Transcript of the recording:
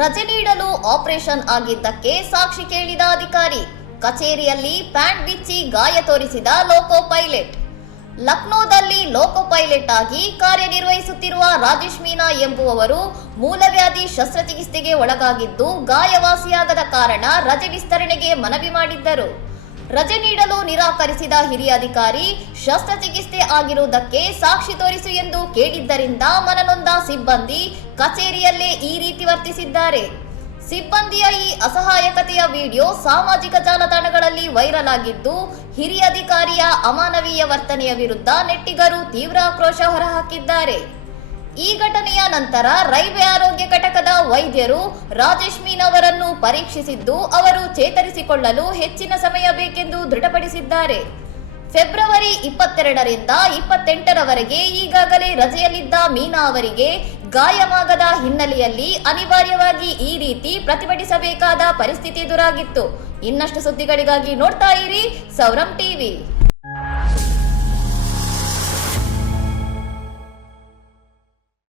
ರಜೆ ನೀಡಲು ಆಪರೇಷನ್ ಆಗಿದ್ದಕ್ಕೆ ಸಾಕ್ಷಿ ಕೇಳಿದ ಅಧಿಕಾರಿ. ಕಚೇರಿಯಲ್ಲಿ ಪ್ಯಾಂಟ್ ಬಿಚ್ಚಿ ಗಾಯ ತೋರಿಸಿದ ಲೋಕೋ ಪೈಲಟ್. ಲಕ್ನೋದಲ್ಲಿ ಲೋಕೋ ಪೈಲಟ್ ಆಗಿ ಕಾರ್ಯನಿರ್ವಹಿಸುತ್ತಿರುವ ರಾಜೇಶ್ ಮೀನಾ ಎಂಬುವವರು ಮೂಲವ್ಯಾಧಿ ಶಸ್ತ್ರಚಿಕಿತ್ಸೆಗೆ ಒಳಗಾಗಿದ್ದು ಗಾಯವಾಸಿಯಾಗದ ಕಾರಣ ರಜೆ ವಿಸ್ತರಣೆಗೆ ಮನವಿ ಮಾಡಿದ್ದರು. ರಜೆ ನೀಡಲು ನಿರಾಕರಿಸಿದ ಹಿರಿಯ ಅಧಿಕಾರಿ ಶಸ್ತ್ರಚಿಕಿತ್ಸೆ ಆಗಿರುವುದಕ್ಕೆ ಸಾಕ್ಷಿ ತೋರಿಸು ಎಂದು ಕೇಳಿದ್ದರಿಂದ ಮನನೊಂದ ಸಿಬ್ಬಂದಿ ಕಚೇರಿಯಲ್ಲೇ ಈ ರೀತಿ ವರ್ತಿಸಿದ್ದಾರೆ. ಸಿಬ್ಬಂದಿಯ ಈ ಅಸಹಾಯಕತೆಯ ವಿಡಿಯೋ ಸಾಮಾಜಿಕ ಜಾಲತಾಣಗಳಲ್ಲಿ ವೈರಲ್ ಆಗಿದ್ದು, ಹಿರಿಯ ಅಧಿಕಾರಿಯ ಅಮಾನವೀಯ ವರ್ತನೆಯ ವಿರುದ್ಧ ನೆಟ್ಟಿಗರು ತೀವ್ರ ಆಕ್ರೋಶ ಹೊರಹಾಕಿದ್ದಾರೆ. ಈ ಘಟನೆಯ ನಂತರ ರೈಲ್ವೆ ಆರೋಗ್ಯ ಘಟಕದ ವೈದ್ಯರು ರಾಜೇಶ್ ಮೀನಾ ಅವರನ್ನು ಪರೀಕ್ಷಿಸಿದ್ದು, ಅವರು ಚೇತರಿಸಿಕೊಳ್ಳಲು ಹೆಚ್ಚಿನ ಸಮಯ ಬೇಕೆಂದು ದೃಢಪಡಿಸಿದ್ದಾರೆ. ಫೆಬ್ರವರಿ 22ರಿಂದ 28ರವರೆಗೆ ಈಗಾಗಲೇ ರಜೆಯಲ್ಲಿದ್ದ ಮೀನಾ ಅವರಿಗೆ ಗಾಯವಾಗದ ಹಿನ್ನೆಲೆಯಲ್ಲಿ ಅನಿವಾರ್ಯವಾಗಿ ಈ ರೀತಿ ಪ್ರತಿಭಟಿಸಬೇಕಾದ ಪರಿಸ್ಥಿತಿ ಎದುರಾಗಿತ್ತು. ಇನ್ನಷ್ಟು ಸುದ್ದಿಗಳಿಗಾಗಿ ನೋಡ್ತಾ ಇರಿ ಸೌರಂ ಟಿವಿ.